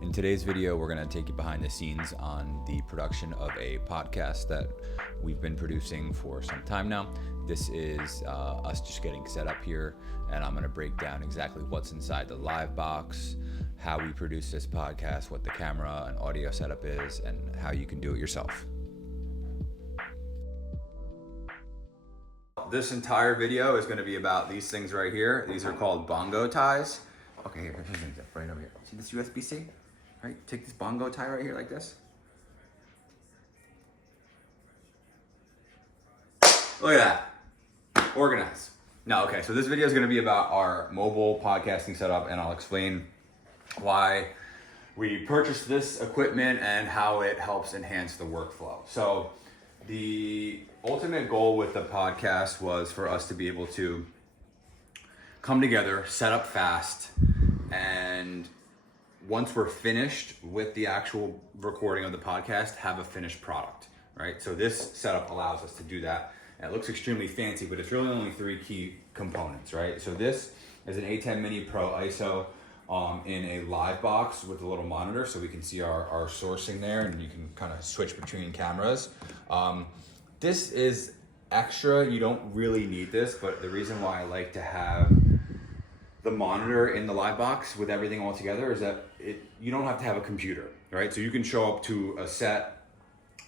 In today's video, we're going to take you behind the scenes on the production of a podcast that we've been producing for some time now. This is us just getting set up here, and I'm going to break down exactly what's inside the live box, how we produce this podcast, what the camera and audio setup is, and how you can do it yourself. This entire video is going to be about these things right here. These are called bongo ties. Okay, here's right over here. See this USB-C? Right, take this bongo tie right here like this. Look at that, organized. Now, okay, so this video is gonna be about our mobile podcasting setup, and I'll explain why we purchased this equipment and how it helps enhance the workflow. So the ultimate goal with the podcast was for us to be able to come together, set up fast, and once we're finished with the actual recording of the podcast, have a finished product, right? So this setup allows us to do that. And it looks extremely fancy, but it's really only three key components, right? So this is an Atem Mini Pro ISO in a live box with a little monitor, so we can see our sourcing there, and you can kind of switch between cameras. This is extra. You don't really need this, but the reason why I like to have the monitor in the live box with everything all together is that you don't have to have a computer, right? So you can show up to a set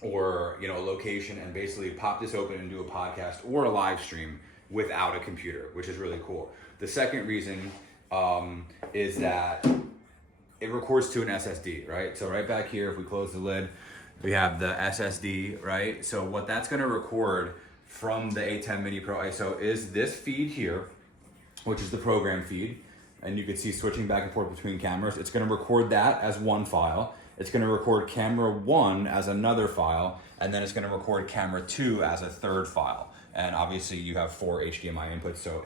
or a location and basically pop this open and do a podcast or a live stream without a computer, which is really cool. The second reason is that it records to an SSD, right? So right back here, if we close the lid, we have the SSD, right? So what that's gonna record from the Atem Mini Pro ISO is this feed here, which is the program feed, and you can see switching back and forth between cameras. It's gonna record that as one file. It's gonna record camera 1 as another file, and then it's gonna record camera 2 as a third file. And obviously you have 4 HDMI inputs, so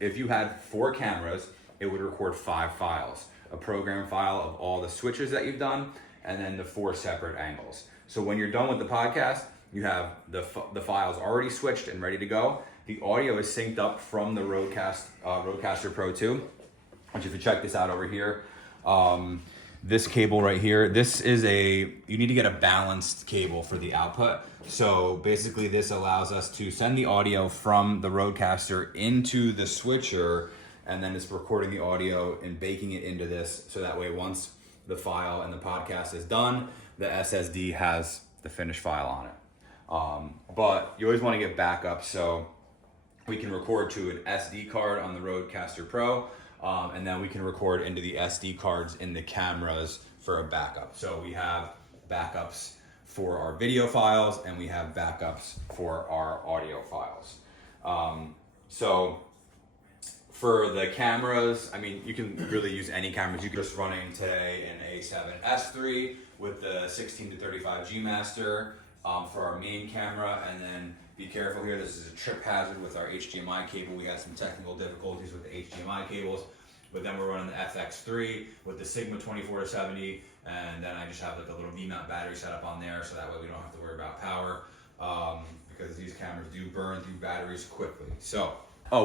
if you had 4 cameras, it would record 5 files. A program file of all the switches that you've done, and then the 4 separate angles. So when you're done with the podcast, you have the files already switched and ready to go. The audio is synced up from the Rodecaster Pro 2, which if you check this out over here, this cable right here, you need to get a balanced cable for the output. So basically this allows us to send the audio from the Rodecaster into the switcher, and then it's recording the audio and baking it into this, so that way once the file and the podcast is done, the SSD has the finished file on it. But you always want to get backup, so we can record to an SD card on the Rodecaster Pro, and then we can record into the SD cards in the cameras for a backup. So we have backups for our video files, and we have backups for our audio files. So for the cameras, I mean, you can really use any cameras. You can just running today an A7S III with the 16 to 35 G Master for our main camera, and then be careful here, this is a trip hazard with our HDMI cable. We had some technical difficulties with the HDMI cables, but then we're running the FX3 with the Sigma 24 to 70, and then I just have like a little V-mount battery set up on there, so that way we don't have to worry about power, because these cameras do burn through batteries quickly. So,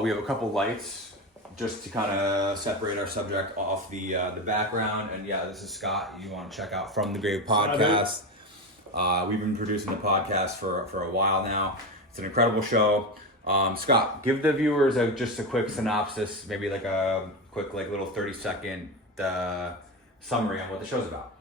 we have a couple lights just to kind of separate our subject off the background. And yeah, this is Scott. You want to check out From the Grave podcast. We've been producing the podcast for a while now. It's an incredible show. Scott, give the viewers just a quick synopsis, maybe like a quick little 30-second summary on what the show's about.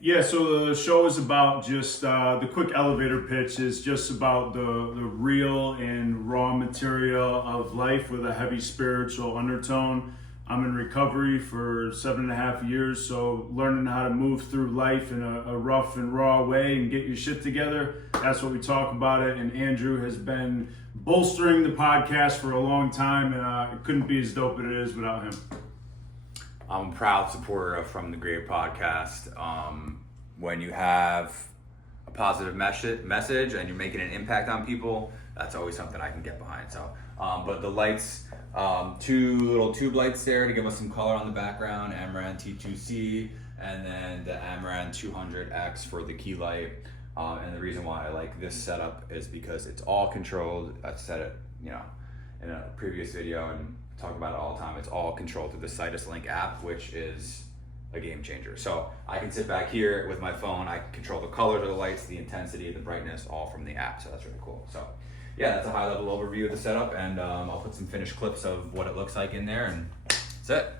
Yeah, so the show is about just the quick elevator pitch is just about the real and raw material of life with a heavy spiritual undertone. I'm in recovery for 7.5 years, so learning how to move through life in a rough and raw way and get your shit together, that's what we talk about it. And Andrew has been bolstering the podcast for a long time, and it couldn't be as dope as it is without him. I'm a proud supporter of From the Grave podcast. When you have a positive message and you're making an impact on people, that's always something I can get behind. So, but the lights, 2 little tube lights there to give us some color on the background, Amaran T2C, and then the Amaran 200X for the key light. And the reason why I like this setup is because it's all controlled. I've said it, in a previous video and talk about it all the time. It's all controlled through the Citus Link app, which is a game changer. So I can sit back here with my phone, I can control the colors of the lights, the intensity, the brightness, all from the app. So that's really cool. So yeah, that's a high level overview of the setup, and I'll put some finished clips of what it looks like in there, and that's it.